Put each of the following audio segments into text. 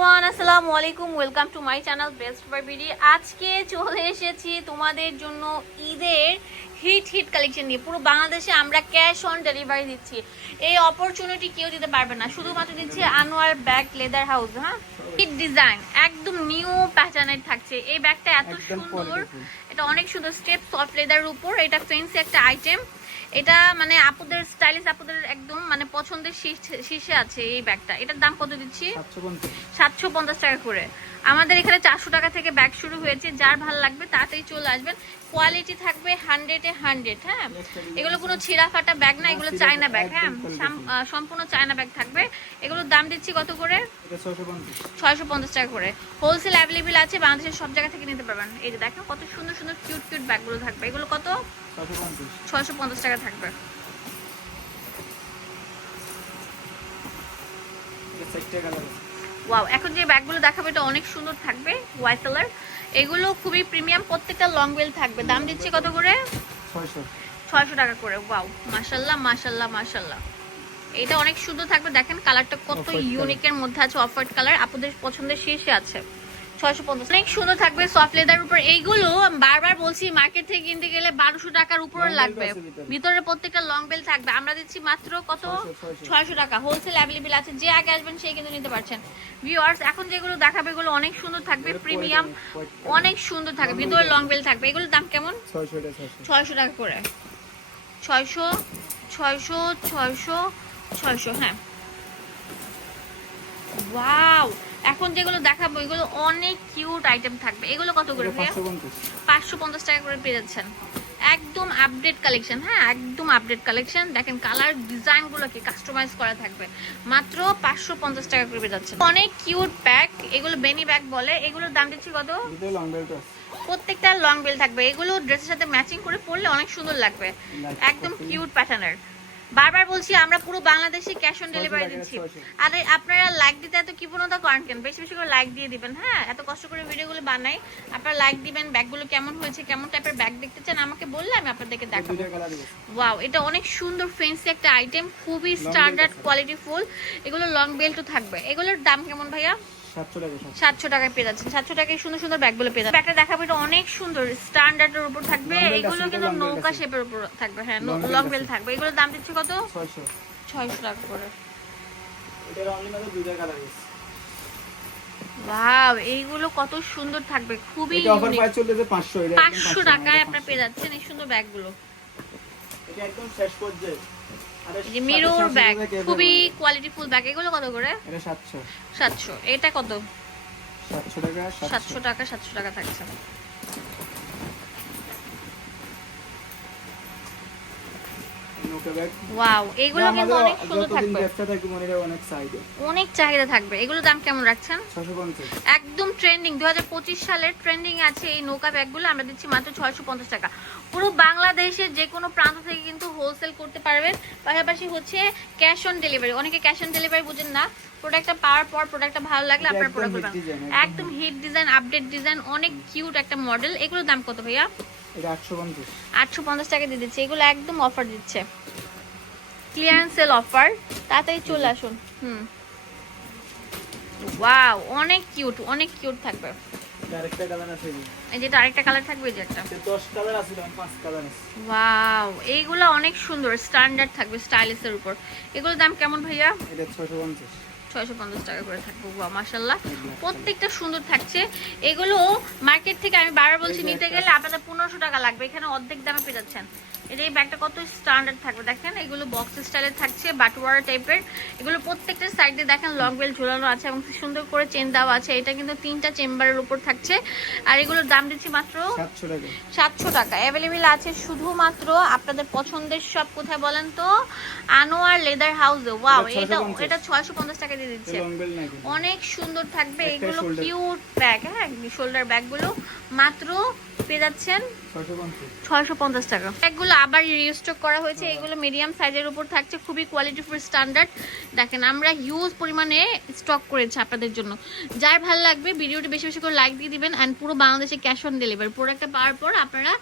Everyone আসসালামু আলাইকুম welcome to my channel best buy BD আজকে চলে এসেছি তোমাদের জন্য ঈদের হিট হিট কালেকশন নিয়ে। পুরো বাংলাদেশে আমরা ক্যাশ অন ডেলিভারি দিচ্ছি। এই অপরচুনিটি কেউ দিতে পারবে না। শুধুমাত্র দিচ্ছি আনোয়ার ব্যাগ লেদার হাউস হ্যাঁ? হিট ডিজাইন একদম নিউ প্যাটার্নের থাকছে। এই ব্যাগটা এত সুন্দর। এটা অনেক সুন্দর স্টেপ সফট লেদারের উপর। এটা ফেন্সি একটা আইটেম এটা মানে আপুদের স্টাইলিশ আপুদের একদম মানে পছন্দের শীর্ষে- আছে এই ব্যাগটা। এটার দাম কত দিচ্ছি? সাতশো পঞ্চাশ। টাকা করে। আমাদের এখানে চারশো টাকা থেকে ব্যাগ শুরু হয়েছে। যার ভালো লাগবে তাড়াতাড়ি চলে আসবেন। কোয়ালিটি থাকবে হান্ড্রেডে হান্ড্রেড হ্যাঁ? এগুলো কোনো ছিঁড়া ফাটা ব্যাগ না এগুলো চায়না ব্যাগ হ্যাঁ? সম্পূর্ণ চায়না ব্যাগ থাকবে। এগুলোর দাম দিচ্ছি কত করে? ছয়শো পঞ্চাশ। টাকা করে। হোলসেল অ্যাভেলেবেল আছে বাংলাদেশের সব জায়গা থেকে নিতে পারবেন। এই যে দেখেন কত সুন্দর সুন্দর কিউট কিউট ব্যাগগুলো থাকবে। এগুলো কত? ছয়শো পঞ্চাশ টাকা থাকবে। ওয়াও এখন যে ব্যাগগুলো দেখাবো এটা অনেক সুন্দর থাকবে হোয়াইট কালার এগুলো খুবই প্রিমিয়াম প্রত্যেকটা লং বেল থাকবে। দাম দিচ্ছি কত করে? ছয়শো। টাকা করে ওয়াও মাশাল্লাহ মাশাল্লাহ মাশাল্লাহ। এটা অনেক সুন্দর থাকবে দেখেন কালারটা কত ইউনিকের মধ্যে আছে অফ হোয়াইট কালার আপনাদের পছন্দের শীর্ষে আছে। ছয়শো পঞ্চাশ। অনেক সুন্দর থাকবে সফট লেদার উপর। এইগুলো বারবার বলছি মার্কেট থেকে কিনতে গেলে বারোশো টাকার উপরে লাগবে। ভিতরে। প্রত্যেকটা লং বেল থাকবে। আমরা দিচ্ছি মাত্র কত? ছয়শো, টাকা। হোলসেল অ্যাভেলেবেল আছে। যে আগে আসবেন সেই কিন্তু নিতে পারছেন। ভিউয়ার্স এখন যেগুলো দেখাবে এগুলো অনেক সুন্দর থাকবে। প্রিমিয়াম। অনেক সুন্দর থাকবে। ভিতরে লং বেল থাকবে। এগুলোর দাম কেমন? ছয়শো টাকা করে। ছয়শো ছয়শো ছয়শো ছয়শো হ্যাঁ। ওয়াও এখন যেগুলো দেখাবো এগুলো অনেক কিউট আইটেম থাকবে। এগুলো কত করে ভাইয়া? পাঁচশো পঞ্চাশ। টাকা করে পেয়ে যাচ্ছেন। একদম আপডেট কালেকশন হ্যাঁ একদম আপডেট কালেকশন দেখেন কালার ডিজাইন গুলোকে কাস্টমাইজ করা থাকবে। মাত্র পাঁচশো পঞ্চাশ টাকা করে পেয়ে যাচ্ছেন। অনেক কিউট ব্যাগ এগুলো বেনি ব্যাগ বলে। এগুলোর দাম দিচ্ছি কত? প্রত্যেকটা লং বেল থাকবে। এগুলো ড্রেসের সাথে ম্যাচিং করে পরলে অনেক সুন্দর লাগবে। একদম কিউট প্যাটার্নের বারবার বলছি আমরা পুরো বাংলাদেশে ক্যাশ অন ডেলিভারি দিচ্ছি। আর আপনারা লাইক দিতে এত কৃপণতা করেন কেন? বেশি বেশি করে লাইক দিয়ে দিবেন হ্যাঁ? এত কষ্ট করে ভিডিওগুলো বানাই আপনারা লাইক দিবেন ব্যাগগুলো কেমন হয়েছে কেমন টাইপের ব্যাগ দেখতে চান আমাকে বললে আমি আপনাদেরকে দেখাবো। ওয়াও এটা অনেক সুন্দর ফেন্সি একটা আইটেম খুবই স্ট্যান্ডার্ড। কোয়ালিটি ফুল এগুলো লং বেল্টও থাকবে। এগুলোর দাম কেমন ভাইয়া? সাতশো টাকা সাতশো। সাতশো টাকায় পেয়ে যাচ্ছেন। সাতশো টাকায় সুন্দর সুন্দর ব্যাগগুলো পেয়ে যাচ্ছেন। ব্যাগটা দেখাবো এটা অনেক সুন্দর। স্ট্যান্ডার্ডের উপর থাকবে। এগুলো কিন্তু এটা long belt নৌকা শেপের উপর থাকবে। হ্যাঁ লং বেল থাকবে। এগুলোর দাম দিচ্ছে কত? ছয়শো। টাকা করে। ওয়াও এইগুলো কত সুন্দর থাকবে। খুবই অফার প্রাইস চলতেছে পাঁচশো টাকায় আপনারা পেয়ে যাচ্ছেন এই সুন্দর ব্যাগগুলো। এটা একদম শেষ পর্যায়ে। যে মিরর ব্যাগ খুবই আছে। কোয়ালিটি ফুল ব্যাগ এগুলো কত করে? এটা সাতশো। সাতশো। এটা কত? সাতশো টাকা সাতশো। সাতশো টাকা সাতশো টাকা থাকছে। ওয়াও এইগুলো কিন্তু অনেক সুন্দর থাকবে। অনেক চাহিদা। থাকবে। দাম কেমন রাখছেন? একদম ট্রেন্ডিং দুই হাজার পঁচিশ সালের ট্রেন্ডিং আছে এই নৌকা ব্যাগগুলো আমরা দিচ্ছি মাত্র ছয়শো পঞ্চাশ টাকা। পুরো বাংলাদেশের যে কোনো প্রান্ত থেকে কিন্তু হোলসেল করতে পারবেন পাশাপাশি হচ্ছে ক্যাশ অন ডেলিভারি অনেকে ক্যাশ অন ডেলিভারি বুঝেন না। প্রোডাক্টটা পাওয়ার পর প্রোডাক্টটা ভালো লাগলে আপনার প্রোডাক্ট একদম হিট ডিজাইন আপডেট ডিজাইন অনেক কিউট একটা মডেল এগুলোর দাম কত ভাইয়া? এটা আটশো পঞ্চাশ। আটশো পঞ্চাশ টাকা দিয়ে দিচ্ছে। এগুলো একদম অফার দিচ্ছে। ক্লিয়ারেন্স সেল অফার তাড়াতাড়ি চলে আসুন। হুম। ওয়াও অনেক কিউট অনেক কিউট থাকবে। আরেকটা কালার আছে এই যেটা আরেকটা কালার থাকবে এই যে একটা। এটা দশ কালার আছে তখন পাঁচ কালার আছে। ওয়াও এইগুলো অনেক সুন্দর স্ট্যান্ডার্ড থাকবে স্টাইলিশের উপর। এগুলোর দাম কেমন ভাইয়া? এটা ছয়শো পঞ্চাশ। টাকা করে থাকবে বা মাসাল্লাহ। প্রত্যেকটা সুন্দর থাকছে। এগুলো মার্কেট থেকে আমি বারবার বলছি নিতে গেলে আপনাদের পনেরোশো টাকা লাগবে এখানে অর্ধেক দামে পেয়ে যাচ্ছেন। এটা এই ব্যাগটা কত স্ট্যান্ডার্ড থাকবে দেখেন এগুলো বক্স স্টাইলের থাকছে বাটওয়ারা টাইপের এগুলো প্রত্যেকটা সাইডে দেখেন লং বেল ঝুলানো আছে এবং সুন্দর করে চেন দেওয়া আছে। এটা কিন্তু তিনটা চেম্বারের উপর থাকছে। আর এগুলোর দাম দিচ্ছি মাত্র সাতশো টাকা। অ্যাভেলেবেল আছে শুধুমাত্র আপনাদের পছন্দের সব কোথায় বলেন তো? আনোয়ার লেদার হাউসে ওয়াও এটা এটা ছয়শো পঞ্চাশ টাকা দিয়ে দিচ্ছে। অনেক সুন্দর থাকবে। এগুলো কিউট ব্যাগ হ্যাঁ শোল্ডার ব্যাগগুলো মাত্র পেয়ে যাচ্ছেন ছয়শো পঞ্চাশ। টাকা। ব্যাগগুলো আবার রিস্টক করা হয়েছে। এগুলো মিডিয়াম সাইজের উপর থাকছে। খুবই কোয়ালিটি ফুল স্ট্যান্ডার্ড দেখেন আমরা হিউজ পরিমাণে স্টক করেছি আপনাদের জন্য। যার ভালো লাগবে ভিডিওটি বেশি বেশি করে লাইক দিয়ে দিবেন অ্যান্ড পুরো বাংলাদেশে ক্যাশ অন ডেলিভারি প্রোডাক্টটা পাওয়ার পর আপনারা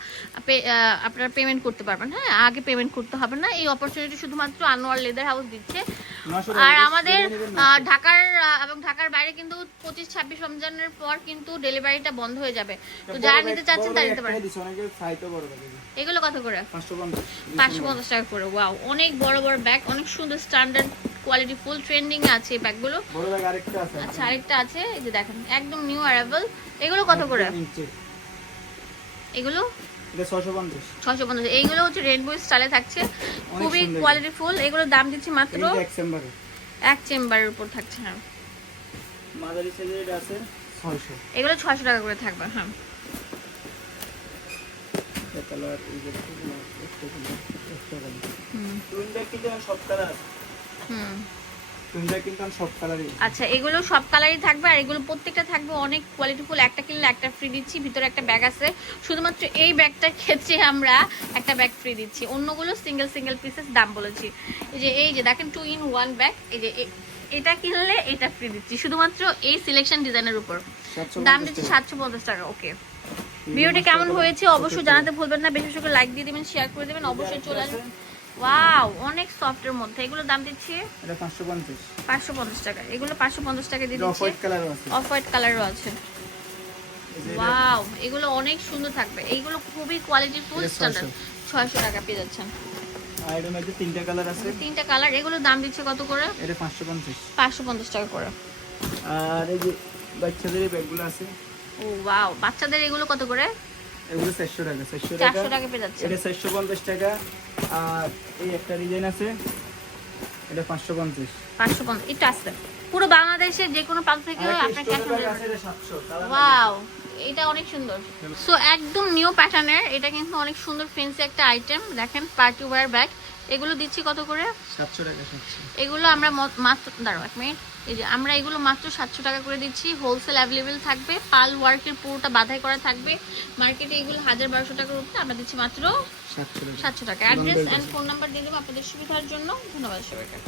আপনারা পেমেন্ট করতে পারবেন। হ্যাঁ আগে পেমেন্ট করতে হবে না। এই অপরচুনিটি শুধুমাত্র আনোয়ার লেদার হাউস দিচ্ছে। আর আমাদের ঢাকার এবং ঢাকার বাইরে কিন্তু পঁচিশ ছাব্বিশ রমজানের পর কিন্তু ডেলিভারিটা বন্ধ হয়ে যাবে। তো যারা নিতে চাচ্ছেন তারা নিতে পারেন। একটাই সাইজও বড় এগুলো কত করে? 550 পাঁচশো পঞ্চাশ টাকা করে ওয়াও অনেক বড় বড় ব্যাগ অনেক সুন্দর স্ট্যান্ডার্ড কোয়ালিটি ফুল ট্রেন্ডিং আছে এই ব্যাগগুলো বড় ব্যাগ আরেকটা আছে আচ্ছা আরেকটা আছে এই যে দেখেন একদম নিউ অ্যারাইভাল এগুলো কত করে? এগুলো? ছশো পঞ্চাশ। এইগুলো হচ্ছে রেনবো স্টাইলে থাকছে খুবই। কোয়ালিটি ফুল এগুলোর দাম দিচ্ছি মাত্র এক চেম্বারের। উপর থাকছে হ্যাঁ। আছে 600 এগুলো ছশো টাকা করে থাকবে হ্যাঁ। এটা কালার এই যে একটা কালার একটা কালার হুম। কিন্তু সব কালার হুম। আচ্ছা এগুলো সব কালারই থাকবে আর এগুলো প্রত্যেকটা থাকবে অনেক কোয়ালিটিফুল একটা কিনলে একটা ফ্রি দিচ্ছি ভিতরে একটা ব্যাগ আছে। শুধুমাত্র এই ব্যাগটার ক্ষেত্রে আমরা একটা ব্যাগ ফ্রি দিচ্ছি। অন্যগুলো সিঙ্গেল সিঙ্গেল পিসেস দাম বলেছি। এই যে এই যে দেখেন টু ইন ওয়ান ব্যাগ এই যে এটা কিনলে এটা ফ্রি দিচ্ছি। শুধুমাত্র এই সিলেকশন ডিজাইনের উপর। দাম দিচ্ছি সাতশো পঞ্চাশ টাকা ওকে ভিডিওটি কেমন হয়েছে অবশ্যই জানাতে ভুলবেন না। বেশি করে লাইক দিয়ে দিবেন শেয়ার করে দেবেন অবশ্যই চলে আসবেন। ওয়াও অনেক সফটের মধ্যে। এগুলো দাম দিচ্ছি এটা 550 পাঁচশো পঞ্চাশ টাকা। এগুলো পাঁচশো পঞ্চাশ টাকা দিয়ে এটা অফ হোয়াইট কালারও আছে। অফ হোয়াইট কালারও আছে ওয়াও এগুলো অনেক সুন্দর থাকবে। এইগুলো খুবই কোয়ালিটি ফুল স্ট্যান্ডার্ড ছয়শো। টাকা পেয়ে যাচ্ছেন। আর এর মধ্যে তিনটা কালার আছে। তিনটা কালার এগুলোর দাম দিচ্ছে কত করে? এটা 550 পাঁচশো পঞ্চাশ টাকা করে। আর এই যে বাচ্চাদের ব্যাগগুলো আছে ও ওয়াও বাচ্চাদের এগুলো কত করে? এগুলো 400 টাকা 400 টাকা। চারশো টাকা পেয়ে যাচ্ছে। এটা 450 টাকা। আর এই একটা ডিজাইন আছে এটা 550 পাঁচশো পঞ্চাশ এটা আছে পুরো বাংলাদেশের যে কোনো প্রান্ত থেকে আপনার ক্যাশ ব্যাগ আছে এটা 700 কালার ওয়াও এটা অনেক সুন্দর। সো একদম নিউ প্যাটার্নের এটা কিন্তু অনেক সুন্দর ফেন্সি একটা আইটেম দেখেন পার্টি ওয়্যার ব্যাগ এগুলো দিচ্ছি কত করে? 700 টাকা এগুলো আমরা মাত্র দাঁড়াও এক মিনিট। এই যে আমরা এগুলো মাত্র সাতশো টাকা করে দিচ্ছি। হোলসেল অ্যাভেলেবেল থাকবে। পাল ওয়ার্কের পুরোটা বাধাই করা থাকবে। মার্কেটে এগুলো হাজার বারোশো টাকার উপরে আমরা দিচ্ছি মাত্র সাতশো টাকা। অ্যাড্রেস অ্যান্ড ফোন নাম্বার দিয়ে দেবো আপনাদের সুবিধার জন্য। ধন্যবাদ সবাইকে।